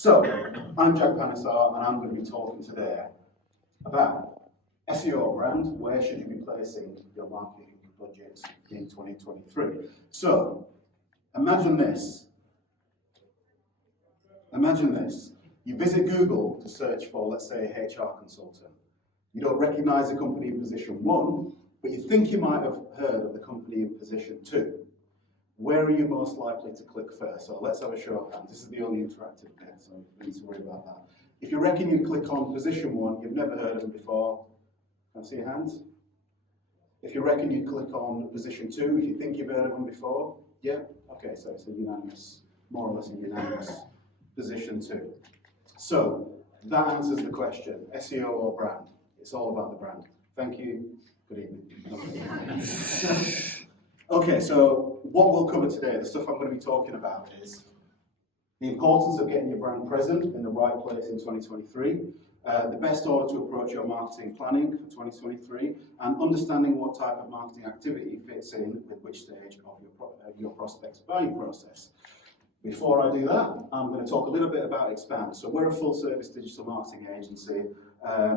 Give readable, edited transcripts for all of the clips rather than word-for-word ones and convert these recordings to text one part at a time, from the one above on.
So, I'm Jag Panesar, and I'm going to be talking today about SEO brand. Where should you be placing your marketing budgets in 2023? So, imagine this. You visit Google to search for, let's say, a HR consultant. You don't recognize the company in position 1, but you think you might have heard of the company in position 2. Where are you most likely to click first? So let's have a show of hands. This is the only interactive bit, so you don't need to worry about that. If you reckon you click on position 1, you've never heard of them before, can I see your hands? If you reckon you click on position 2, if you think you've heard of them before, yeah? Okay, so it's a unanimous, more or less a unanimous position 2. So that answers the question, SEO or brand? It's all about the brand. Thank you. Good evening. Okay, so what we'll cover today, the stuff I'm going to be talking about is the importance of getting your brand present in the right place in 2023, the best order to approach your marketing planning for 2023, and understanding what type of marketing activity fits in with which stage of your prospect's buying process. Before I do that, I'm going to talk a little bit about Expand. So we're a full-service digital marketing agency.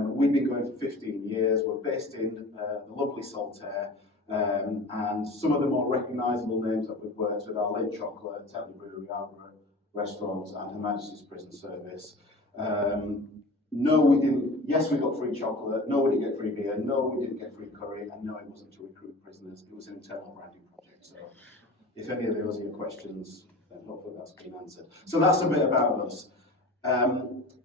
We've been going for 15 years. We're based in the lovely Saltaire. And some of the more recognisable names that we've worked with are Late Chocolate, Tetley Brewery, Arbor Restaurants, and Her Majesty's Prison Service. No, we didn't. Yes, we got free chocolate. No, we didn't get free beer. No, we didn't get free curry. And no, it wasn't to recruit prisoners. It was an internal branding project. So, if any of those are your questions, then hopefully that's been answered. So that's a bit about us.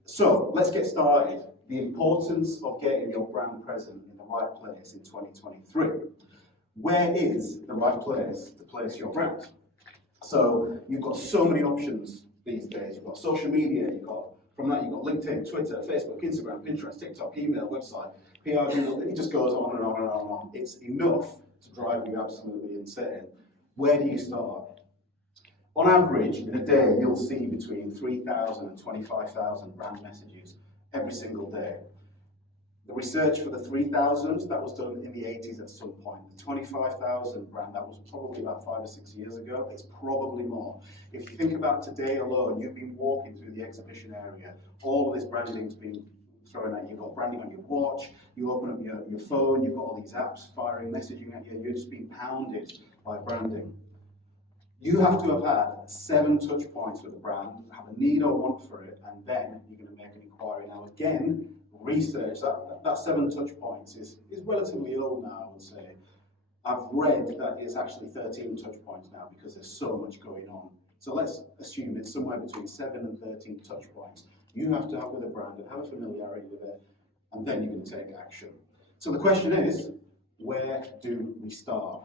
So let's get started. The importance of getting your brand present in the right place in 2023. Where is the right place to place your brand? So you've got so many options these days. You've got social media, you've got LinkedIn, Twitter, Facebook, Instagram, Pinterest, TikTok, email, website, PR, Google, it just goes on and on and on and on. It's enough to drive you absolutely insane. Where do you start? On average, in a day, you'll see between 3,000 and 25,000 brand messages every single day. The research for the 3,000, that was done in the 80s at some point. The 25,000 brand, that was probably about 5 or 6 years ago. It's probably more. If you think about today alone, you've been walking through the exhibition area. All of this branding's been thrown at you. You've got branding on your watch. You open up your phone. You've got all these apps firing, messaging at you. You're just being pounded by branding. You have to have had 7 touch points with the brand, have a need or want for it, and then you're going to make an inquiry. Now, again, research, that 7 touch points is relatively old now, I would say. I've read that it's actually 13 touch points now because there's so much going on. So let's assume it's somewhere between 7 and 13 touch points. You have to have with a brand and have a familiarity with it, and then you can take action. So the question is, where do we start?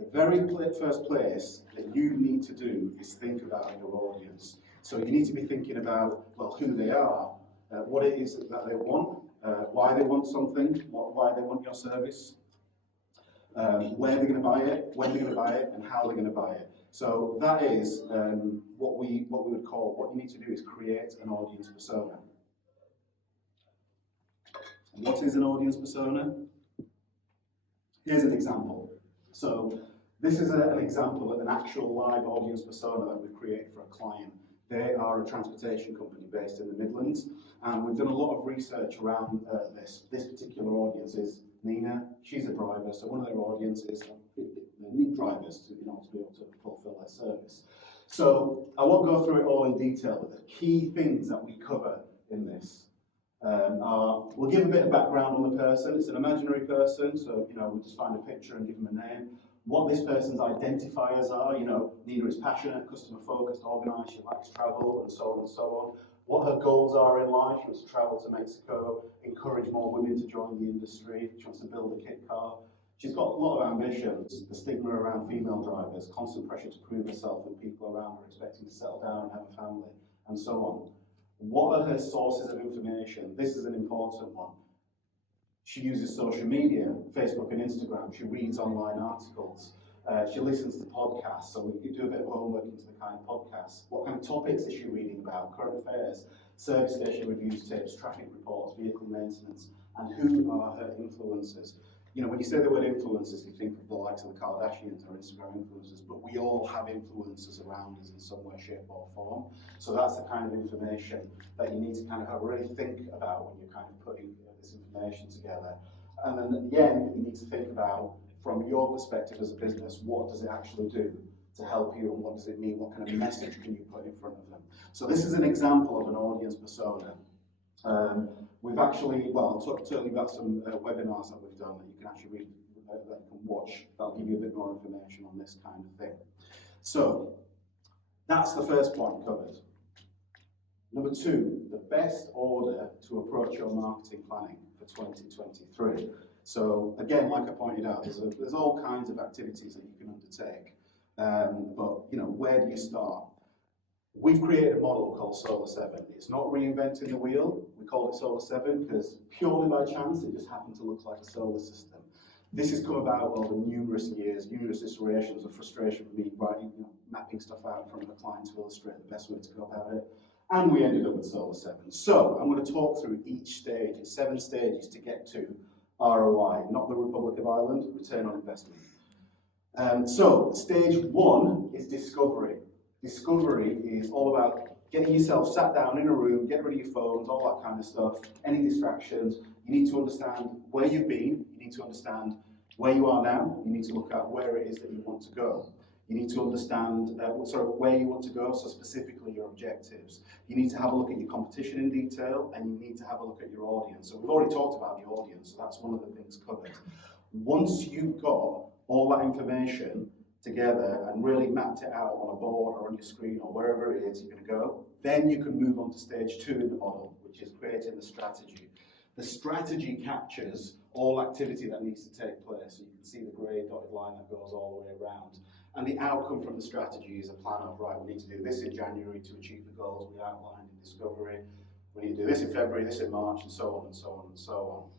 The very first place that you need to do is think about your audience. So you need to be thinking about, well, who they are, what it is that they want, why they want something, why they want your service, where they're going to buy it, when they're going to buy it, and how they're going to buy it. So that is what we would call, what you need to do is create an audience persona. And what is an audience persona? Here's an example. So this is an example of an actual live audience persona that we've created for a client. They are a transportation company based in the Midlands, and we've done a lot of research around this. This particular audience is Nina. She's a driver, so one of their audiences, they need drivers to be able to fulfil their service. So I won't go through it all in detail, but the key things that we cover in this are, we'll give a bit of background on the person. It's an imaginary person, so we'll just find a picture and give them a name. What this person's identifiers are, Nina is passionate, customer focused, organised, she likes travel, and so on and so on. What her goals are in life, she wants to travel to Mexico, encourage more women to join the industry, she wants to build a kit car. She's got a lot of ambitions, the stigma around female drivers, constant pressure to prove herself and people around her expecting to settle down and have a family, and so on. What are her sources of information? This is an important one. She uses social media, Facebook and Instagram. She reads online articles. She listens to podcasts, so we could do a bit of homework into the kind of podcasts. What kind of topics is she reading about? Current affairs, service station reviews, tips, traffic reports, vehicle maintenance, and who are her influencers? when you say the word influencers, you think of the likes of the Kardashians or Instagram influencers, but we all have influencers around us in some way, shape or form. So that's the kind of information that you need to kind of really think about when you're kind of putting this information together. And then at the end, you need to think about, from your perspective as a business, what does it actually do to help you, and what does it mean? What kind of message can you put in front of them? So this is an example of an audience persona. We've actually, I'll tell you about some webinars that we've done that you can actually read, that you can watch. That'll give you a bit more information on this kind of thing. So that's the first point covered. Number 2, the best order to approach your marketing planning for 2023. So again, like I pointed out, there's all kinds of activities that you can undertake. But where do you start? We've created a model called Solar 7. It's not reinventing the wheel. We call it Solar 7 because purely by chance it just happened to look like a solar system. This has come about over numerous years, numerous iterations of frustration for me writing, mapping stuff out in front of a client to illustrate the best way to go about it. And we ended up with Solar 7. So I'm going to talk through each stage. It's 7 stages to get to ROI, not the Republic of Ireland, return on investment. So stage 1 is discovery. Discovery is all about getting yourself sat down in a room, get rid of your phones, all that kind of stuff, any distractions. You need to understand where you've been, you need to understand where you are now, you need to look at where it is that you want to go. You need to understand where you want to go, so specifically your objectives. You need to have a look at your competition in detail, and you need to have a look at your audience. So we've already talked about the audience, so that's one of the things covered. Once you've got all that information together and really mapped it out on a board or on your screen or wherever it is you're going to go, then you can move on to stage 2 in the model, which is creating the strategy. The strategy captures all activity that needs to take place. So you can see the grey dotted line that goes all the way around. And the outcome from the strategy is a plan of, right, we need to do this in January to achieve the goals we outlined in discovery. We need to do this in February, this in March, and so on and so on and so on.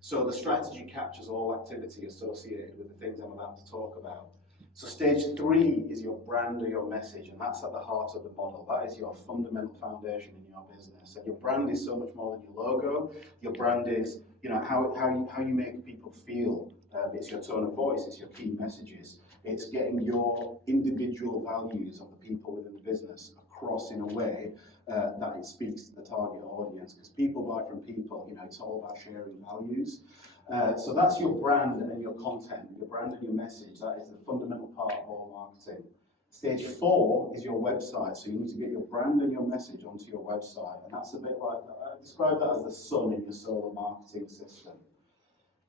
So the strategy captures all activity associated with the things I'm about to talk about. So stage 3 is your brand or your message, and that's at the heart of the model. That is your fundamental foundation in your business. And your brand is so much more than your logo. Your brand is, how you make people feel. It's your tone of voice, it's your key messages. It's getting your individual values of the people within the business across in a way that it speaks to the target audience. Because people buy from people, it's all about sharing values. So that's your brand and your content, your brand and your message. That is the fundamental part of all marketing. Stage 4 is your website. So you need to get your brand and your message onto your website. And that's a bit like, I describe that as the sun in your solar marketing system.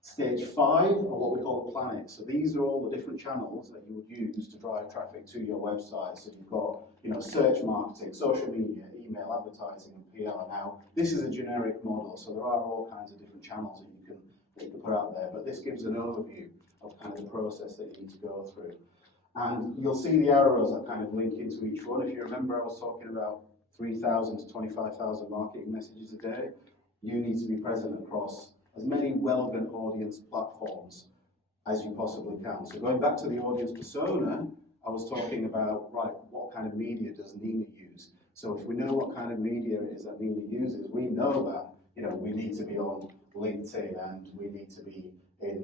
Stage 5 are what we call the planets. So these are all the different channels that you would use to drive traffic to your website. So you've got, search marketing, social media, email, advertising, and PR. Now, this is a generic model, so there are all kinds of different channels that you can put out there, but this gives an overview of kind of the process that you need to go through. And you'll see the arrows that kind of link into each one. If you remember, I was talking about 3,000 to 25,000 marketing messages a day. You need to be present across as many relevant audience platforms as you possibly can. So going back to the audience persona, I was talking about, right, what kind of media does Nina use? So if we know what kind of media it is that Nina uses, we know that, we need to be on LinkedIn and we need to be in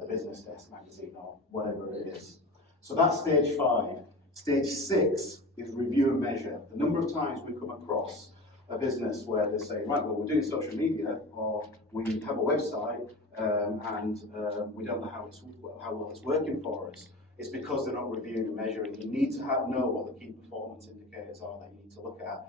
the Business Desk magazine or whatever it is. So that's stage 5. Stage 6 is review and measure. The number of times we come across a business where they say, right, well, we're doing social media, or we have a website and we don't know how well it's working for us. It's because they're not reviewing and measuring. You need to know what the key performance indicators are that you need to look at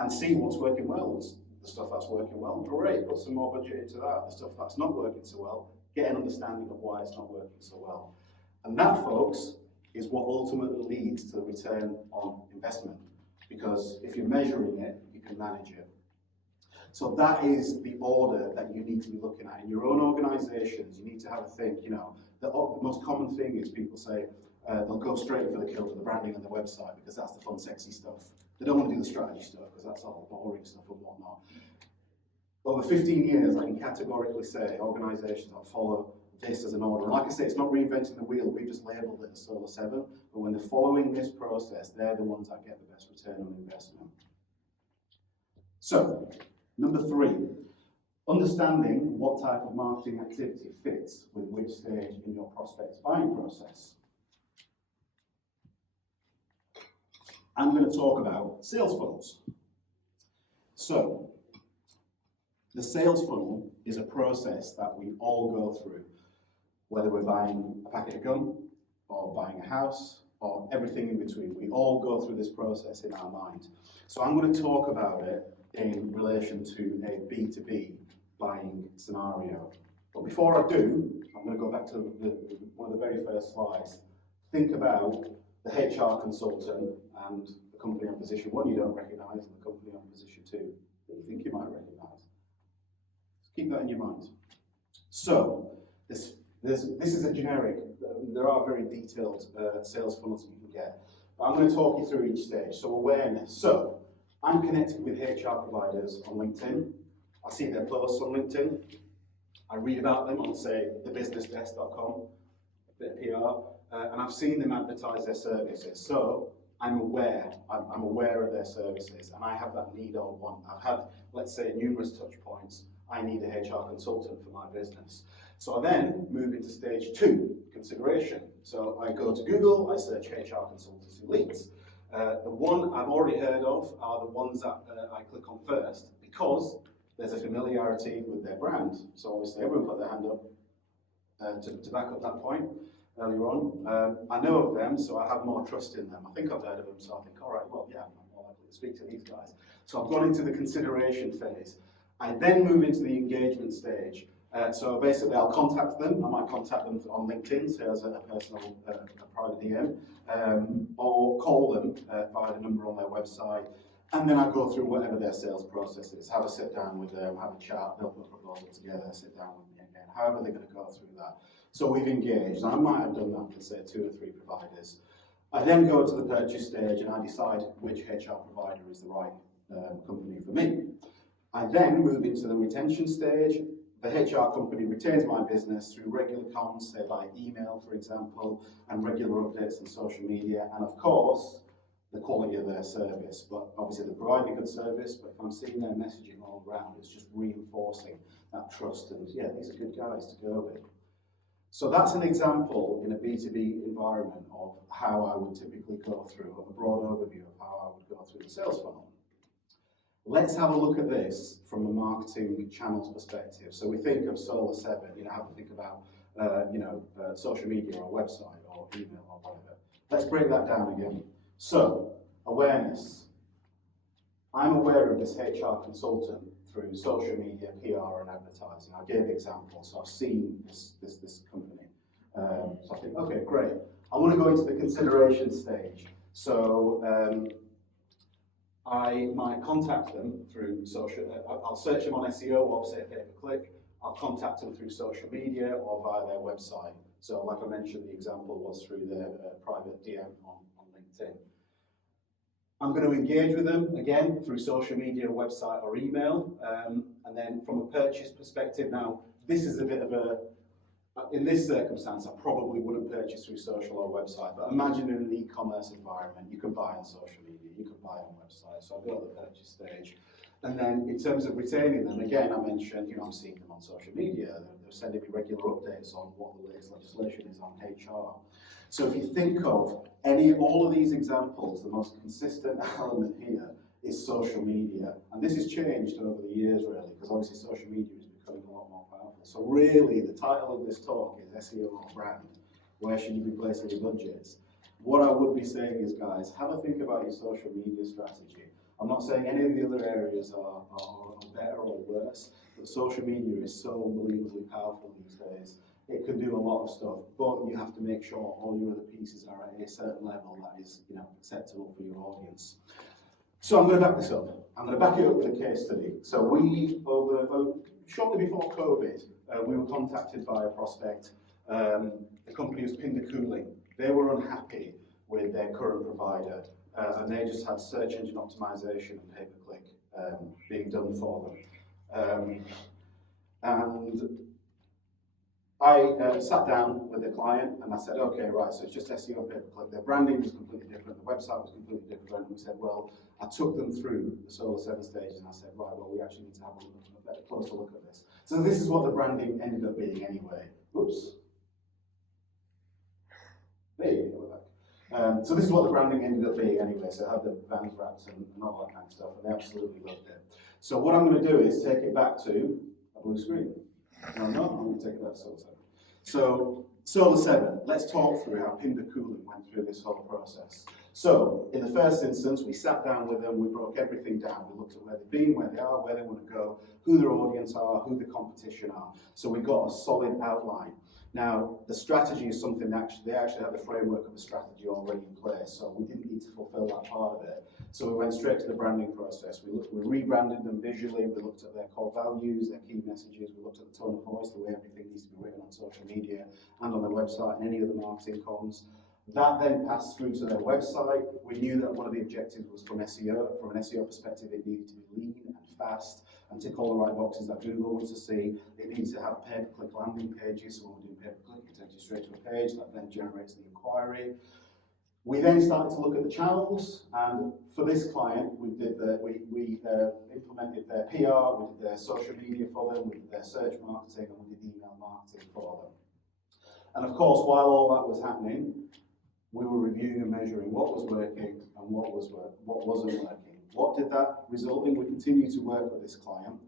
and see what's working well. The stuff that's working well, great, put some more budget into that. The stuff that's not working so well, get an understanding of why it's not working so well. And that, folks, is what ultimately leads to the return on investment. Because if you're measuring it, you can manage it. So that is the order that you need to be looking at. In your own organizations, you need to have a think, the most common thing is people say, they'll go straight for the kill for the branding and the website because that's the fun, sexy stuff. They don't want to do the strategy stuff because that's all boring stuff and whatnot. Over 15 years, I can categorically say organizations that follow this as an order. And like I say, it's not reinventing the wheel. We've just labeled it as Solar 7. But when they're following this process, they're the ones that get the best return on investment. So, number 3. Understanding what type of marketing activity fits with which stage in your prospect's buying process. I'm going to talk about sales funnels. So, the sales funnel is a process that we all go through, whether we're buying a packet of gum, or buying a house, or everything in between. We all go through this process in our mind. So I'm going to talk about it in relation to a B2B buying scenario. But before I do, I'm going to go back to one of the very first slides. Think about the HR consultant and the company on position 1 you don't recognise, and the company on position 2 that you think you might recognise. Keep that in your mind. So, this is a generic. There are very detailed sales funnels that you can get. But I'm going to talk you through each stage. So, awareness. So, I'm connected with HR providers on LinkedIn. I see their posts on LinkedIn. I read about them on, say, thebusinessdesk.com, a bit of PR, and I've seen them advertise their services. So, I'm aware of their services, and I have that need or want. I've had, let's say, numerous touch points. I need a HR consultant for my business. So I then move into stage 2, consideration. So I go to Google, I search HR consultancy leads. The one I've already heard of are the ones that I click on first, because there's a familiarity with their brand. So obviously everyone put their hand up to back up that point earlier on. I know of them, so I have more trust in them. I think I've heard of them, so I think, all right, well, yeah, I'm more likely to speak to these guys. So I've gone into the consideration phase. I then move into the engagement stage. So basically, I'll contact them. I might contact them on LinkedIn, say as a personal, a private DM, or call them via the number on their website. And then I go through whatever their sales process is. Have a sit down with them, have a chat, they'll put a proposal together, sit down with me again. However they're going to go through that. So we've engaged. I might have done that with, say, 2 or 3 providers. I then go to the purchase stage and I decide which HR provider is the right company for me. I then move into the retention stage. The HR company retains my business through regular comms, say by email, for example, and regular updates on social media, and of course, the quality of their service. But obviously, they're providing a good service, but if I'm seeing their messaging all around, it's just reinforcing that trust, and yeah, these are good guys to go with. So that's an example in a B2B environment of how I would typically go through, a broad overview of how I would go through the sales funnel. Let's have a look at this from a marketing channels perspective. So we think of Solar 7, have to think about, social media or website or email or whatever. Let's break that down again. So, awareness. I'm aware of this HR consultant through social media, PR and advertising. I gave examples, so I've seen this company. So I think, okay, great. I want to go into the consideration stage. So, I might contact them through social, I'll search them on SEO or say pay-per-click. I'll contact them through social media or via their website. So like I mentioned, the example was through their private DM on LinkedIn. I'm going to engage with them, again, through social media, website or email. And then from a purchase perspective, now, this is a bit of a, in this circumstance, I probably wouldn't purchase through social or website, but imagine in an e-commerce environment, you can buy on social media, you can buy on website, so I'll go to the purchase stage. And then in terms of retaining them, again, I mentioned, I'm seeing them on social media, they're sending me regular updates on what the latest legislation is on HR. So if you think of all of these examples, the most consistent element here is social media. And this has changed over the years, really, because obviously social media is becoming a lot more powerful. So really, the title of this talk is SEO or brand. Where should you be placing your budgets? What I would be saying is, guys, have a think about your social media strategy. I'm not saying any of the other areas are better or worse, but social media is so unbelievably powerful these days. It can do a lot of stuff, but you have to make sure all your other pieces are at a certain level that is, acceptable for your audience. So I'm going to back this up. I'm going to back it up with a case study. So we, shortly before COVID, we were contacted by a prospect. The company was Cooling. They were unhappy with their current provider, and they just had search engine optimization and pay-per-click being done for them. And I sat down with the client and I said, okay, right, so it's just SEO pay-per-click. Their branding was completely different. The website was completely different. We said, well, I took them through the Solar 7 stages and I said, right, well, we actually need to have a closer look at this. So this is what the branding ended up being anyway. Oops. There you go. So this is what the branding ended up being anyway. So I had the vans wraps and all that kind of stuff, and they absolutely loved it. So what I'm going to do is take it back to a blue screen. No, I'm not. I'm going to take it back to Solar 7. So Solar 7, let's talk through how Pinder Cooling went through this whole process. So in the first instance, we sat down with them, we broke everything down. We looked at where they've been, where they are, where they want to go, who their audience are, who the competition are. So we got a solid outline. Now, the strategy is something that they actually had the framework of the strategy already in place, so we didn't need to fulfill that part of it. So we went straight to the branding process. We rebranded them visually, we looked at their core values, their key messages, we looked at the tone of voice, the way everything needs to be written on social media and on their website and any other marketing comms. That then passed through to their website. We knew that one of the objectives was from an SEO perspective, it needed to be lean and fast and tick all the right boxes that Google wants to see. It needs to have pay-per-click landing pages, so when we're doing pay-per-click, it takes you straight to a page that then generates the inquiry. We then started to look at the channels, and for this client, we implemented their PR, we did their social media for them, we did their search marketing, and we did email marketing for them. And of course, while all that was happening, we were reviewing and measuring what was working and what wasn't working. What did that result in? We continued to work with this client.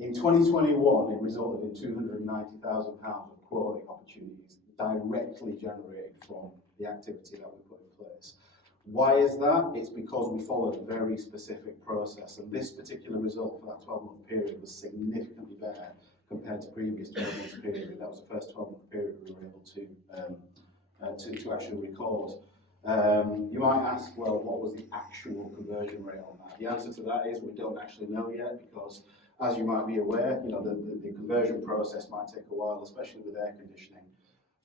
In 2021, it resulted in £290,000 of quoting opportunities directly generated from the activity that we put in place. Why is that? It's because we followed a very specific process, and this particular result for that 12-month period was significantly better compared to previous 12-month period. That was the first 12-month period we were able to actually record. You might ask, well, what was the actual conversion rate on that? The answer to that is we don't actually know yet, because as you might be aware, the conversion process might take a while, especially with air conditioning.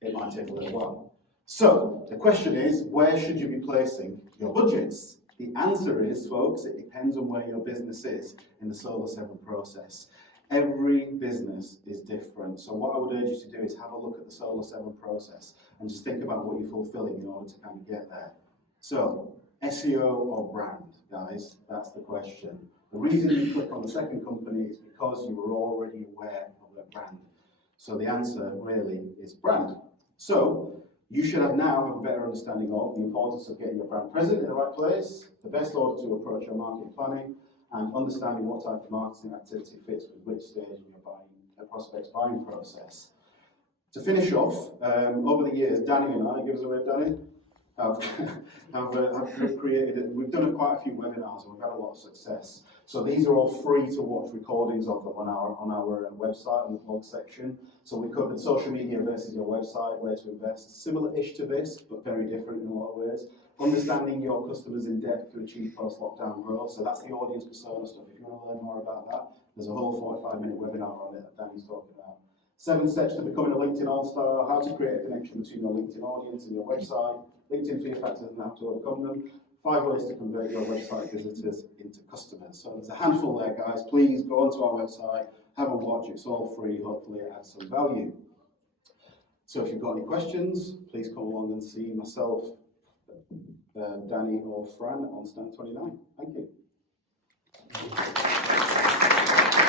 It might take a little while. So the question is, where should you be placing your budgets? The answer is, folks, it depends on where your business is in the Solar 7 process. Every business is different. So what I would urge you to do is have a look at the Solar 7 process and just think about what you're fulfilling in order to kind of get there. So, SEO or brand, guys, that's the question. The reason you click on the second company is because you were already aware of their brand. So the answer really is brand. So, you should now have a better understanding of the importance of getting your brand present in the right place, the best order to approach your market planning, and understanding what type of marketing activity fits with which stage in your prospect's buying process. To finish off, over the years, Danny and I, give us a wave, Danny, have created, we've done quite a few webinars and we've had a lot of success. So these are all free to watch recordings of them on our website in the blog section. So we covered social media versus your website, where to invest. Similar-ish to this, but very different in a lot of ways. Understanding your customers in depth to achieve post-lockdown growth. So that's the audience persona stuff. If you want to learn more about that, there's a whole 45-minute webinar on it that Danny's talking about. 7 steps to becoming a LinkedIn All-Star, how to create a connection between your LinkedIn audience and your website, LinkedIn fear factors and how to overcome them, 5 ways to convert your website visitors into customers. So there's a handful there, guys. Please go onto our website, have a watch. It's all free. Hopefully it adds some value. So if you've got any questions, please come along and see myself, Danny or Fran on stand 29. Thank you.